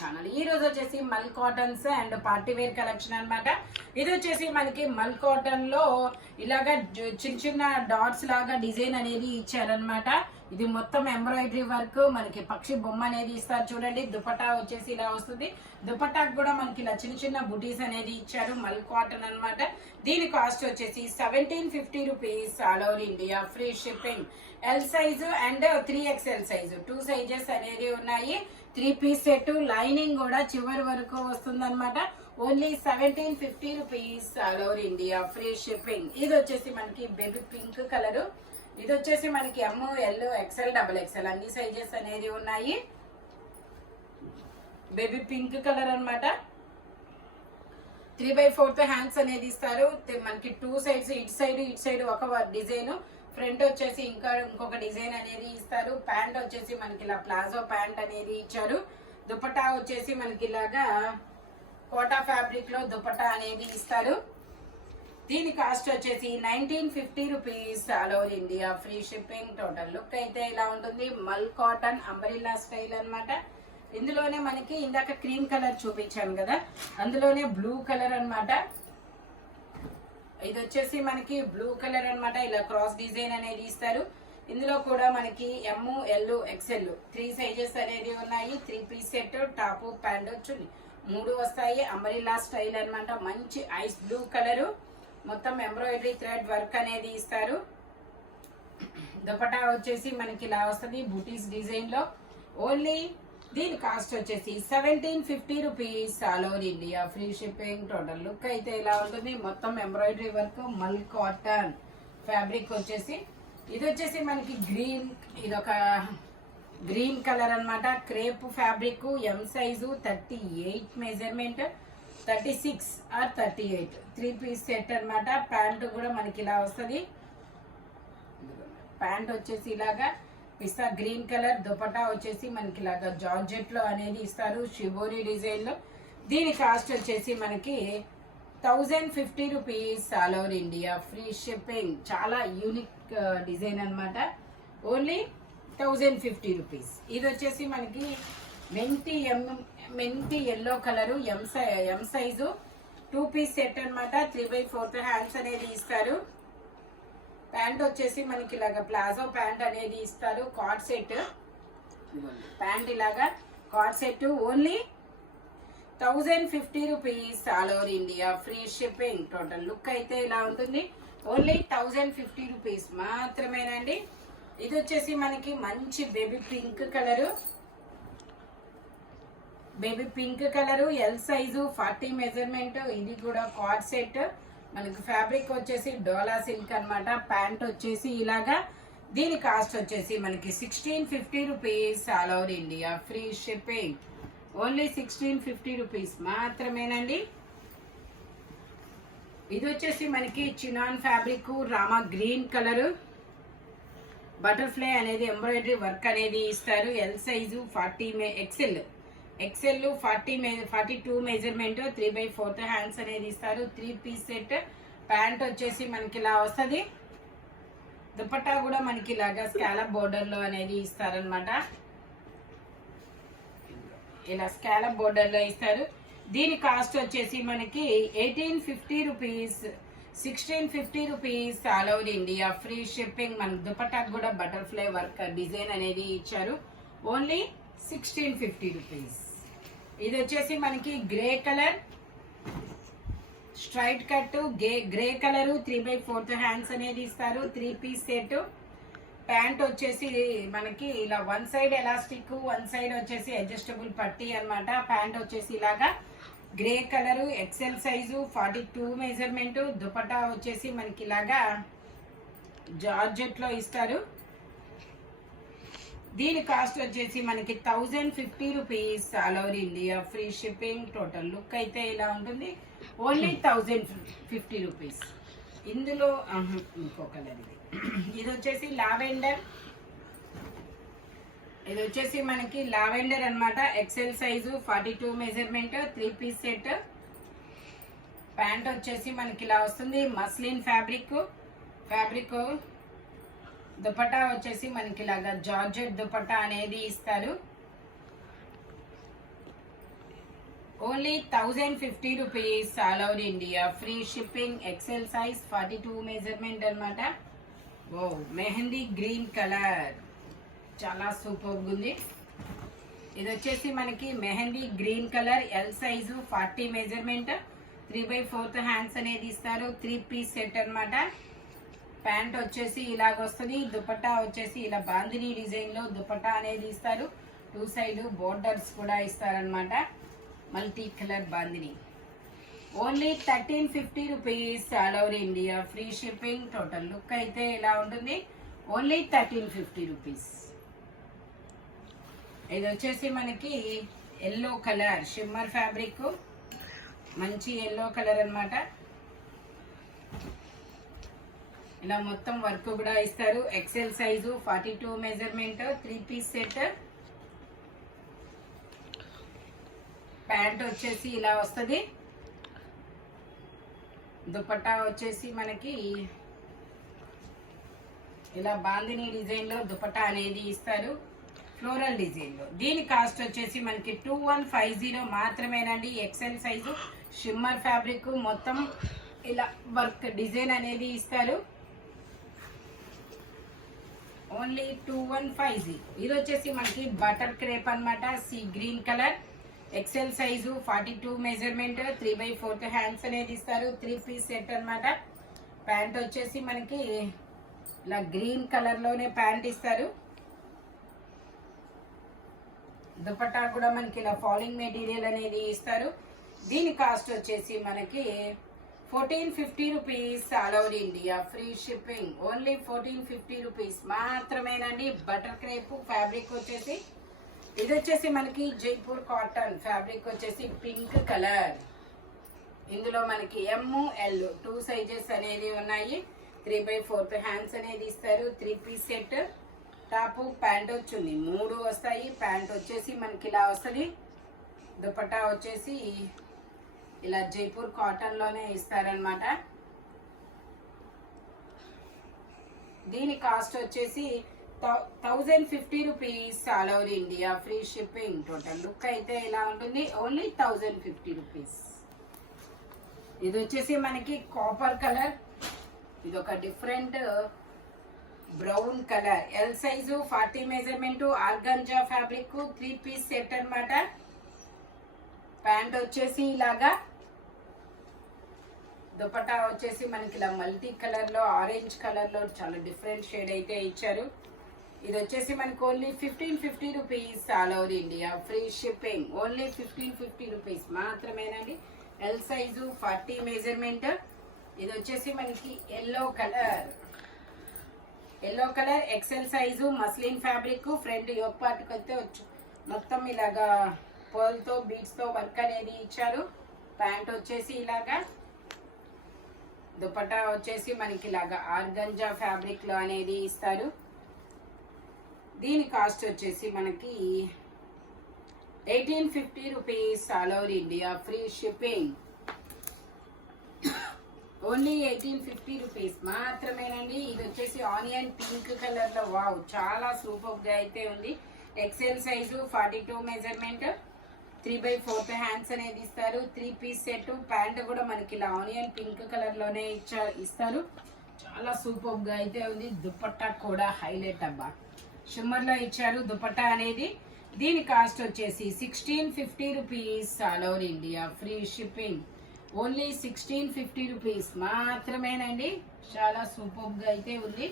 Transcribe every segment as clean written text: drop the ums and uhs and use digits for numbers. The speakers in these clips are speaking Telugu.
ఛానల్. ఈ రోజు వచ్చేసి mul cottons and party wear collection అన్నమాట. ఇది వచ్చేసి మనకి మల్ కాటన్ లో ఇలాగా చిన్న చిన్న డాట్స్ లాగా డిజైన్ అనేది ఇచ్చారనమాట. ఇది మొత్తం ఎంబ్రాయిడరీ వర్క్, మనకి పక్షి బొమ్మ అనేది ఇస్తారు చూడండి. దుపట్టా వచ్చేసి ఇలా వస్తుంది. దుపట్టాకు కూడా మనకి ఇలా చిన్న చిన్న బుటీస్ అనేది ఇచ్చారు. మల్ కాటన్ అన్నమాట. దీని కాస్ట్ వచ్చేసి 1750 rupees. All over India free shipping. L size and 3XL size 2 sizes అనేది ఉన్నాయి. 3 పీస్ సెట్, లైనింగ్ కూడా చివరి వరకు వస్తుంది అనమాట. Only 1750 rupees. All over India free shipping. ఇది వచ్చేసి మనకి బేబీ పింక్ కలర్. ఇది వచ్చేసి మనకి ML, XL, XXL అన్ని సైజెస్ అనేది ఉన్నాయి. బేబీ పింక్ కలర్ అన్నమాట. 3/4 హ్యాండ్స్ అనేది ఇస్తారు. మనకి 2 సైడ్స్, ఇటు సైడ్ ఒక డిజైన్, ఫ్రంట్ వచ్చేసి ఇంకొక డిజైన్ అనేది ఇస్తారు. ప్యాంట్ వచ్చేసి మనకి ఇలా ప్లాజో ప్యాంట్ అనేది ఇచ్చారు. దుపట్టా వచ్చేసి మనకి ఇలాగా కోటా ఫ్యాబ్రిక్ లో దుపట్టా అనేది ఇస్తారు. దీని కాస్ట్ వచ్చేసి 1950 rupees. All over India free shipping. Total look అయితే ఇలా ఉంటుంది. మల్ కాటన్ అంబ్రెల్లా స్టైల్ అన్నమాట. ఇందులోనే మనకి ఇందాక క్రీమ్ కలర్ చూపించాను కదా, అందులోనే బ్లూ కలర్ అన్నమాట. ఇది వచ్చేసి మనకి బ్లూ కలర్ అన్నమాట. ఇలా క్రాస్ డిజైన్ అనేది ఇస్తారు. ఇందులో కూడా మనకి ML, XL 3 సైజెస్ అనేది ఉన్నాయి. 3 పీస్ సెట్, టాప్, ప్యాంట్, చున్నీ 3 వస్తాయి. అంబ్రెల్లా స్టైల్ అన్నమాట. మంచి ఐస్ బ్లూ కలరు. మొత్తం ఎంబ్రాయిడరీ థ్రెడ్ వర్క్ అనేది ఇస్తారు. దుపట్టా వచ్చేసి మనకి ఇలా వస్తుంది బూటీస్ డిజైన్ లో. ఓన్లీ దీని కాస్ట్ వచ్చేసి 1750 rupees. All over India free shipping. Total look అయితే ఇలా ఉంటుంది. మొత్తం ఎంబ్రాయిడరీ వర్క్, మల్ కాటన్ ఫ్యాబ్రిక్ వచ్చేసి. ఇది వచ్చేసి మనకి గ్రీన్, ఇదొక గ్రీన్ కలర్ అన్నమాట. Crepe fabric, M size 38 measurement, 36 or 38 3 piece set అన్నమాట. ప్యాంట్ కూడా మనకి ఇలా వస్తుంది. ప్యాంట్ వచ్చేసి ఇలాగా పిస్తా గ్రీన్ కలర్. దుపట్టా వచ్చేసి మనకి ఇలాగా జార్జెట్ లో అనేది ఇస్తారు, షిబోరి డిజైన్ లో. దీని కాస్ట్ వచ్చేసి మనకి 1050 rupees. All over India free shipping. చాలా యూనిక్ డిజైన్ అన్నమాట. Only 1050 rupees. ఇది వచ్చేసి మనకి మెంతి yellow colour, M size 2 piece set అన్నమాట. 3/4 హ్యాండ్స్ అనేది ఇస్తారు. ప్యాంట్ వచ్చేసి మనకి ఇలాగా ప్లాజో ప్యాంట్ అనేది ఇస్తారు. కార్డ్ సెట్ ప్యాంట్, ఇలాగా card set. Only 1050 rupees. All over India free shipping. Total look అయితే ఇలా ఉంటుంది. ఓన్లీ 1050 రూపీస్ మాత్రమేనండి. ఇది వచ్చేసి మనకి మంచి baby pink colour. Baby pink colour, L size 40 measurement. ఇది కూడా కార్డ్ సెట్. మనకి ఫ్యాబ్రిక్ వచ్చేసి డోలా సిల్క్ అన్నమాట. ప్యాంట్ వచ్చేసి ఇలాగా. దీని కాస్ట్ వచ్చేసి మనకి 1650 rupees. All over India free shipping. Only 1650 rupees మాత్రమేనండి. ఇది వచ్చేసి మనకి chinon fabric, Rama green colour. Butterfly అనేది ఎంబ్రాయిడరీ వర్క్ అనేది ఇస్తారు. L size 40 XL 42 measurement, 3/4 hands అనేది ఇస్తారు. 3 పీస్ సెట్. ప్యాంట్ వచ్చేసి మనకి ఇలా వస్తుంది. దుపట్టా కూడా మనకి ఇలాగా స్కాలప్ బోర్డర్ లో అనేది ఇస్తారనమాట. ఇలా స్కాలప్ బోర్డర్ లో ఇస్తారు. దీని కాస్ట్ వచ్చేసి మనకి 1850 rupees. 1650 rupees. All over India free shipping. మన దుపట్టాకు కూడా బటర్ఫ్లై వర్క్ డిజైన్ అనేది ఇచ్చారు. Only 1650 rupees. ఇది వచ్చేసి మనకి grey colour straight cut, grey colour, 3/4 hands అనేది ఇస్తారు. 3 పీస్ సెట్. ప్యాంట్ వచ్చేసి మనకి ఇలా 1 సైడ్ ఎలాస్టిక్, 1 సైడ్ వచ్చేసి అడ్జస్టబుల్ పట్టీ అన్నమాట. ప్యాంట్ వచ్చేసి ఇలాగా grey colour, XL size 42 measurement. Dupatta వచ్చేసి మనకి ఇలాగా జార్జెట్ లో ఇస్తారు. దీని కాస్ట్ వచ్చేసి మనకి 1050 rupees. All over India free shipping. Total look అయితే ఇలా ఉంటుంది. Only 1050 rupees. ఇందులో ఇంకో కలర్ ఇది వచ్చేసి లావెండర్. ఇది వచ్చేసి మనకి లావెండర్ అన్నమాట. XL size 42 measurement, 3 piece set. Pant వచ్చేసి మనకి ఇలా వస్తుంది. Muslin fabric. దుపట్టా వచ్చేసి మనకి ఇలాగా జార్జెట్ దుపట్టా అనేది ఇస్తారు. Only 1050 rupees all over India, free shipping, XL size 42 measurement అనమాట. ఓ మెహందీ గ్రీన్ కలర్ చాలా సూపర్గా ఉంది. ఇది వచ్చేసి మనకి mehndi green colour, L size, 40 measurement, 3/4 hands అనేది ఇస్తారు. 3 పీస్ సెట్ అనమాట. ప్యాంట్ వచ్చేసి ఇలాగ వస్తుంది. దుపట్టా వచ్చేసి ఇలా బాందిని డిజైన్ లో దుపట్టా అనేది ఇస్తారు. 2 సైడ్ బోర్డర్స్ కూడా ఇస్తారనమాట. Multi colour bandhani. Only 1350 rupees all over India, free shipping. Total look అయితే ఇలా ఉంటుంది. Only 1350 rupees. ఇది వచ్చేసి మనకి ఎల్లో కలర్ షిమ్మర్ ఫ్యాబ్రిక్, మంచి ఎల్లో కలర్ అన్నమాట. ఇలా మొత్తం వర్క్ కూడా ఇస్తారు. XL size, 42 measurement, 3 piece set. Pant వచ్చేసి ఇలా వస్తుంది. దుపట్టా వచ్చేసి మనకి ఇలా బాందిని డిజైన్ లో దుపట్టా అనేది ఇస్తారు, ఫ్లోరల్ డిజైన్ లో. దీని కాస్ట్ వచ్చేసి మనకి 2150 మాత్రమేనండి. ఎక్సెల్ సైజు, షిమ్మర్ ఫ్యాబ్రిక్, మొత్తం ఇలా వర్క్ డిజైన్ అనేది ఇస్తారు. ఓన్లీ 2150. ఇది వచ్చేసి మనకి బటర్ క్రేప్ అన్నమాట, sea green colour, XL size, 42 measurement, 3/4 hands అనేది ఇస్తారు. 3 పీస్ సెట్ అన్నమాట. ప్యాంట్ వచ్చేసి మనకి ఇలా గ్రీన్ కలర్ లోనే ప్యాంట్ ఇస్తారు. దుపట్టా కూడా మనకి ఇలా ఫాలింగ్ మెటీరియల్ అనేది ఇస్తారు. దీని కాస్ట్ వచ్చేసి మనకి 1450 rupees all over India, free shipping. Only 1450 rupees మాత్రమేనండి. బటర్ క్రేప్ ఫ్యాబ్రిక్ వచ్చేసి ఇది వచ్చేసి మనకి జైపూర్ కాటన్ ఫ్యాబ్రిక్ వచ్చేసి పింక్ కలర్. ఇందులో మనకి ML 2 సైజెస్ అనేది ఉన్నాయి. 3/4 హ్యాండ్స్ అనేది ఇస్తారు. 3 పీస్ సెట్. టాప్ ప్యాంట్ వచ్చింది, 3 వస్తాయి. ప్యాంట్ వచ్చేసి మనకి ఇలా వస్తుంది. దుపట్టా వచ్చేసి ఇలా జైపూర్ కాటన్ లోనే ఇస్తారనమాట. దీని కాస్ట్ వచ్చేసి 1050 rupees all over India, free shipping. Total look అయితే ఇలా ఉంటుంది. Only 1050 rupees. ఇది వచ్చేసి మనకి కాపర్ కలర్. ఇది ఒక different brown colour, L size, 40 measurement, organza fabric, 3 piece set అన్నమాట. ప్యాంట్ వచ్చేసి ఇలాగా, దుపట్టా వచ్చేసి మనకి ఇలా మల్టీ కలర్ లో, ఆరెంజ్ కలర్ లో చాలా డిఫరెంట్ షేడ్ అయితే ఇచ్చారు. ఇది వచ్చేసి మనకి only 1550 rupees all over India, free shipping. Only 1550 rupees మాత్రమేనండి. L size, 40 measurement. ఇది వచ్చేసి మనకి yellow colour, XL size, muslin fabric. Front yoke part అయితే మొత్తం ఇలాగా పర్ల్ తో బీడ్స్ తో వర్క్ అనేది ఇచ్చారు. ప్యాంట్ వచ్చేసి ఇలాగా, దుపట్టా వచ్చేసి మనకి ఇలాగా ఆర్గంజా ఫ్యాబ్రిక్ లో అనేది ఇస్తారు. దీని కాస్ట్ వచ్చేసి మనకి 1850 rupees all over India, free shipping. Only 1850 rupees మాత్రమేనండి. ఇది వచ్చేసి ఆనియన్ పింక్ కలర్ లో, వావ్ చాలా సూపర్ గా అయితే ఉంది. ఎక్సెల్ సైజు, 42 మెజర్మెంట్, 3/4 హ్యాండ్స్ అనేది ఇస్తారు. 3 పీస్ సెట్. ప్యాంట్ కూడా మనకి ఇలా ఆనియన్ పింక్ కలర్ లోనే ఇస్తారు. చాలా సూపర్ గా అయితే ఉంది. దుపట్టా కూడా హైలైట్ అబ్బా, షిమ్మర్ లో ఇచ్చారు దుపట్టా అనేది. దీని కాస్ట్ వచ్చేసి 1650 rupees all over India, free shipping. Only 1650 rupees మాత్రమేనండి. చాలా సూపర్ గా అయితే ఉంది.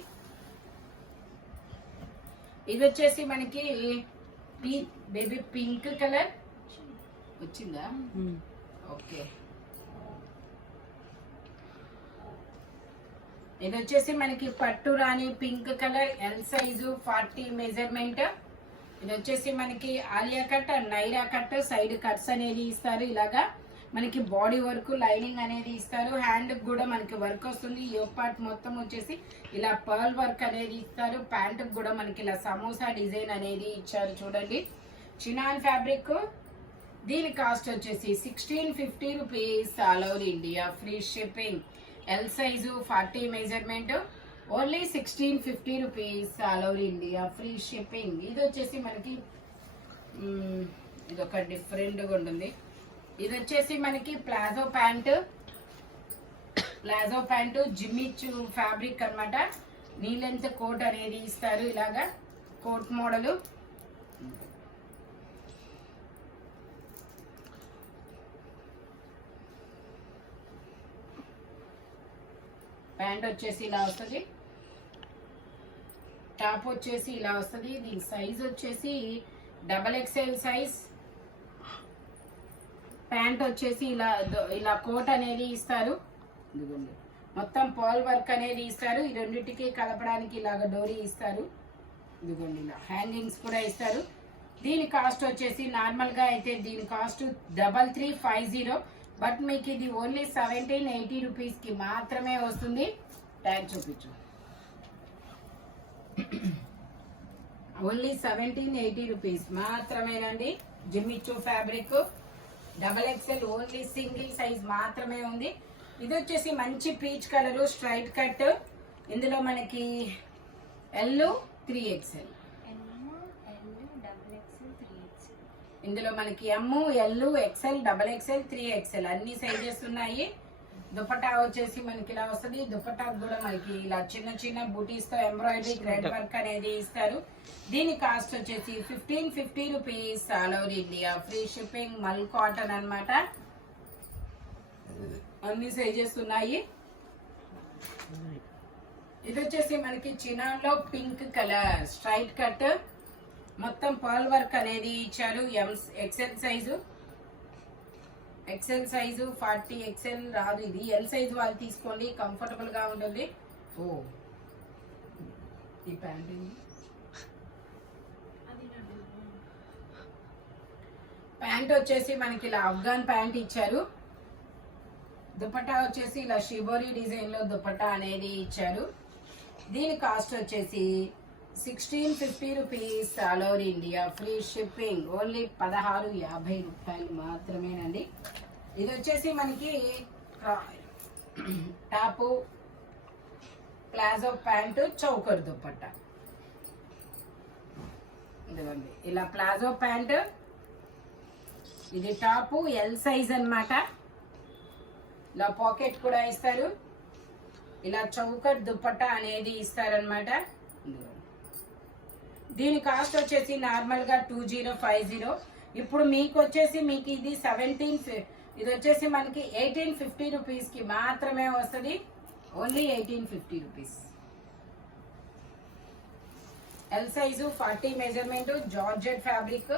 ఇది వచ్చేసి మనకి బేబీ పింక్ కలర్ వచ్చిందా? ఓకే. ఇది వచ్చేసి మనకి పట్టు రాణి pink colour, L size, 40 measurement. ఇది వచ్చేసి మనకి Alia cut, Naira cut, side cuts అనేది ఇస్తారు. ఇలాగా మనకి బాడీ వర్క్, లైనింగ్ అనేది ఇస్తారు. హ్యాండ్ కూడా మనకి వర్క్ వస్తుంది. యోక్ పార్ట్ మొత్తం వచ్చేసి ఇలా పర్ల్ వర్క్ అనేది ఇస్తారు. ప్యాంట్ కూడా మనకి ఇలా సమోసా డిజైన్ అనేది ఇచ్చారు చూడండి. Chinon fabric. దీని కాస్ట్ వచ్చేసి 1650 rupees all over India, free shipping. L size, 40 measurement. Only 1650 rupees all over India, free shipping. ఇది వచ్చేసి మనకి ఇది ఒక డిఫరెంట్గా ఉంటుంది. ఇది వచ్చేసి మనకి ప్లాజో ప్యాంటు జిమ్మిచ్చు ఫ్యాబ్రిక్ అన్నమాట. నీ లెంత్ కోట్ అనేది ఇస్తారు, ఇలాగా కోట్ మోడలు. ప్యాంట్ వచ్చేసి ఇలా వస్తుంది, టాప్ వచ్చేసి ఇలా వస్తుంది. దీని సైజ్ వచ్చేసి XXL సైజ్. ప్యాంట్ వచ్చేసి ఇలా కోట్ అనేది ఇస్తారు, మొత్తం పాల్ వర్క్ అనేది ఇస్తారు. ఈ రెండింటికి కలపడానికి ఇలాగ డోరీ ఇస్తారు, ఇదిగోండి ఇలా హ్యాంగింగ్స్ కూడా ఇస్తారు. దీని కాస్ట్ వచ్చేసి నార్మల్గా అయితే దీని కాస్ట్ 3350, బట్ మీకు ఇది ఓన్లీ 1780 రూపీస్కి మాత్రమే వస్తుంది. ట్యాగ్ చూపించు. ఓన్లీ 1780 రూపీస్ మాత్రమేనండి. Jimmy choo fabric XXL only single size మాత్రమే ఉంది. ఇది వచ్చేసి మంచి పీచ్ కలరు స్ట్రైట్ కట్. ఇందులో మనకి L 3XL, ఇందులో మనకి M L XL XXL 3XL అన్ని సైజెస్ ఉన్నాయి. దుపట్టా వచ్చేసి మనకి ఇలా వస్తుంది. దుపట్టా కూడా మనకి ఇలా చిన్న చిన్న బూటీస్ తో ఎంబ్రాయిడరీ థ్రెడ్ వర్క్ అనేది ఇస్తారు. దీని కాస్ట్ వచ్చేసి 1550 rupees all over India, free shipping. మల్ కాటన్ అన్నమాట, అన్ని సైజెస్ ఉన్నాయి. ఇది వచ్చేసి మనకి చినాలో పింక్ కలర్ స్ట్రైట్ కట్, మొత్తం పర్ల్ వర్క్ అనేది ఇచ్చారు. XL size, XL size 40XL రాదు, ఇది L సైజు వాళ్ళు తీసుకోండి, కంఫర్టబుల్ గా ఉంటుంది. ఓ ఈ ప్యాంట్ వచ్చేసి మనకి ఇలా ఆఫ్ఘాన్ ప్యాంట్ ఇచ్చారు. దుపట్టా వచ్చేసి ఇలా షిబోరి డిజైన్ లో దుపట్టా అనేది ఇచ్చారు. దీని కాస్ట్ వచ్చేసి 1650 rupees all over India, free shipping. Only 1650 రూపాయలు మాత్రమేనండి. ఇది వచ్చేసి మనకి top palazzo pant choker dupatta. ఇదిగోండి ఇలా ప్లాజో ప్యాంట్, ఇది టాపు L సైజ్ అన్నమాట. ఇలా పాకెట్ కూడా ఇస్తారు, ఇలా చౌకర్ దుపట్టా అనేది ఇస్తారనమాట. దీని కాస్ట్ వచ్చేసి నార్మల్ గా 2050. ఇప్పుడు మీకు వచ్చేసి మీకు ఇది ఇది వచ్చేసి మనకి 1850 రూపీస్ కి మాత్రమే వస్తుంది. Only 1850 rupees. L size 40 measurement georgette fabric.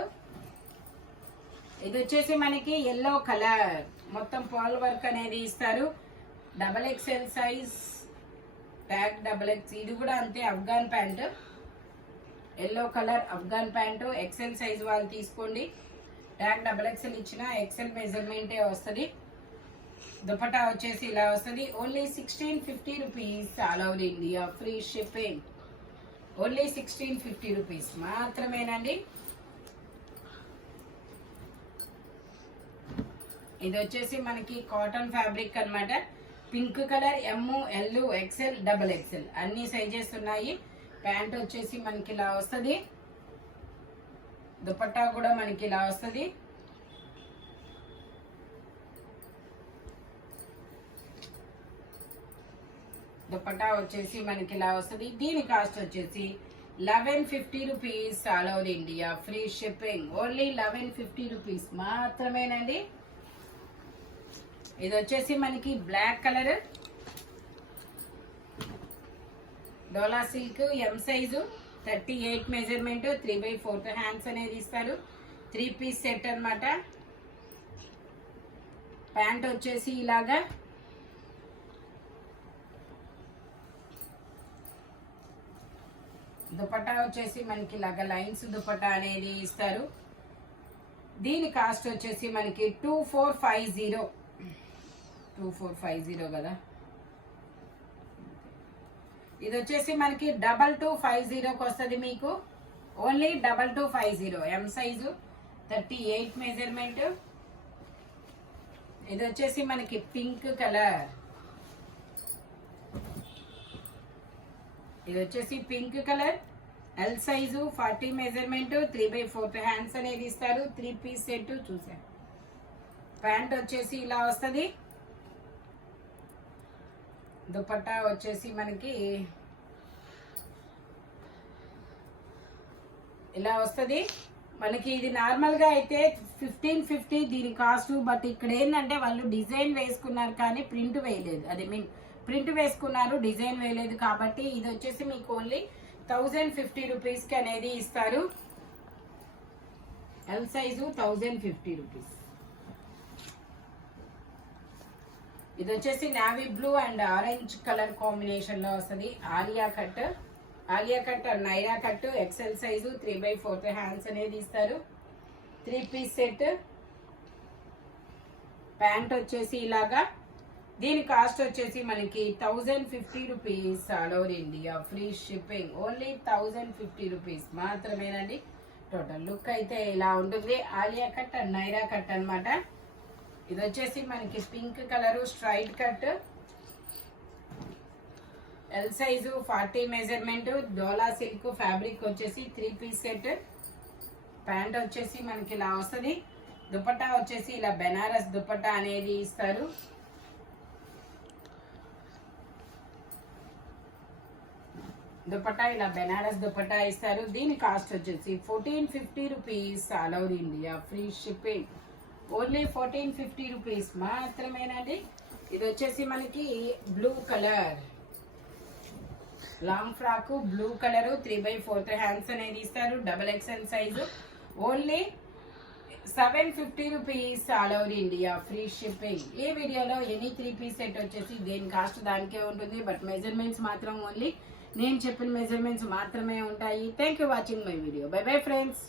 ఇది వచ్చేసి మనకి ఎల్లో కలర్, మొత్తం పాల్ వర్క్ అనేది ఇస్తారు. XXL size, tag XX. ఇది కూడా అంతే, Afghan pant, yellow colour Afghan pant. XL size వాళ్ళు తీసుకోండి, ట్యాగ్ XXL ఇచ్చిన XL మెజర్మెంటే వస్తుంది. దుపట్టా వచ్చేసి ఇలా వస్తుంది. Only 1650 rupees all over India, free shipping. Only 1650 rupees మాత్రమేనండి. ఇది వచ్చేసి మనకి కాటన్ ఫ్యాబ్రిక్ అన్నమాట. Pink colour M L XL XXL అన్ని సైజెస్ ఉన్నాయి. ప్యాంట్ వచ్చేసి మనకి ఇలా వస్తుంది, దుపట్టా కూడా మనకి ఇలా వస్తుంది. దుపట్టా వచ్చేసి మనకి ఇలా వస్తుంది. దీని కాస్ట్ వచ్చేసి 1150 rupees all over India, free shipping. Only 1150 rupees మాత్రమేనండి. ఇది వచ్చేసి మనకి black colour dola silk M size 38 measurement 3/4 hands అనేది ఇస్తారు. 3 పీస్ సెట్ అన్నమాట. ప్యాంట్ వచ్చేసి ఇలాగా దుపట్టా వచ్చేసి మనకి ఇలాగా లైన్స్ దుపట్టా అనేది ఇస్తారు. దీని కాస్ట్ వచ్చేసి మనకి 2450 కదా. ఇది వచ్చేసి మనకి 2250కి వస్తుంది మీకు. ఓన్లీ 2250. M size 38 measurement. ఇది వచ్చేసి మనకి పింక్ కలర్, ఇది వచ్చేసి pink colour L size 40 measurement 3/4 hands అనేది ఇస్తారు. 3 పీస్ సెట్ చూసారు. ప్యాంట్ వచ్చేసి ఇలా వస్తుంది. దుపట్టా వచ్చేసి మనకి ఇలా వస్తుంది. మనకి ఇది నార్మల్గా అయితే 1550 దీని కాస్ట్. బట్ ఇక్కడ ఏంటంటే వాళ్ళు డిజైన్ వేసుకున్నారు కానీ ప్రింట్ వేయలేదు. అది మీన్ ప్రింట్ వేసుకున్నారు, డిజైన్ వేయలేదు. కాబట్టి ఇది వచ్చేసి మీకు ఓన్లీ 1050 రూపీస్కి అనేది ఇస్తారు. L size 1050 rupees. ఇది వచ్చేసి navy blue and orange colour combination లో వస్తుంది. Alia cut Naira cut XL size 3/4 hands అనేది ఇస్తారు. 3 పీస్ సెట్. ప్యాంట్ వచ్చేసి ఇలాగా. దీని కాస్ట్ వచ్చేసి మనకి 1050 rupees. All over India free shipping. Only 1050 rupees మాత్రమేనండి. టోటల్ లుక్ అయితే ఇలా ఉంటుంది. Alia cut and Naira cut అన్నమాట. ఇది వచ్చేసి మనకి pink colour straight cut. L size 40 measurement. Dola silk fabric వచ్చేసి 3 పీస్ సెట్. ప్యాంట్ వచ్చేసి మనకి ఇలా వస్తుంది. దుపట్టా వచ్చేసి ఇలా బెనారస్ దుపట్టా అనేది ఇస్తారు. దుపట్టా ఇలా బెనారస్ దుపట్టా ఇస్తారు. దీని కాస్ట్ వచ్చేసి 1450 rupees. All over India free shipping. Only 1450 rupees మాత్రమేనండి. ఇది వచ్చేసి మనకి blue colour long frock. Blue colour 3/4 hands అనేది ఇస్తారు. XXL size. Only 750 rupees. All over India free shipping. ఈ వీడియోలో ఎనీ 3 పీస్ సెట్ వచ్చేసి దేని కాస్ట్ దానికే ఉంటుంది. బట్ మెజర్మెంట్స్ మాత్రం ఓన్లీ నేను చెప్పిన మెజర్మెంట్స్ మాత్రమే ఉంటాయి. Thank you watching my video. By bye friends.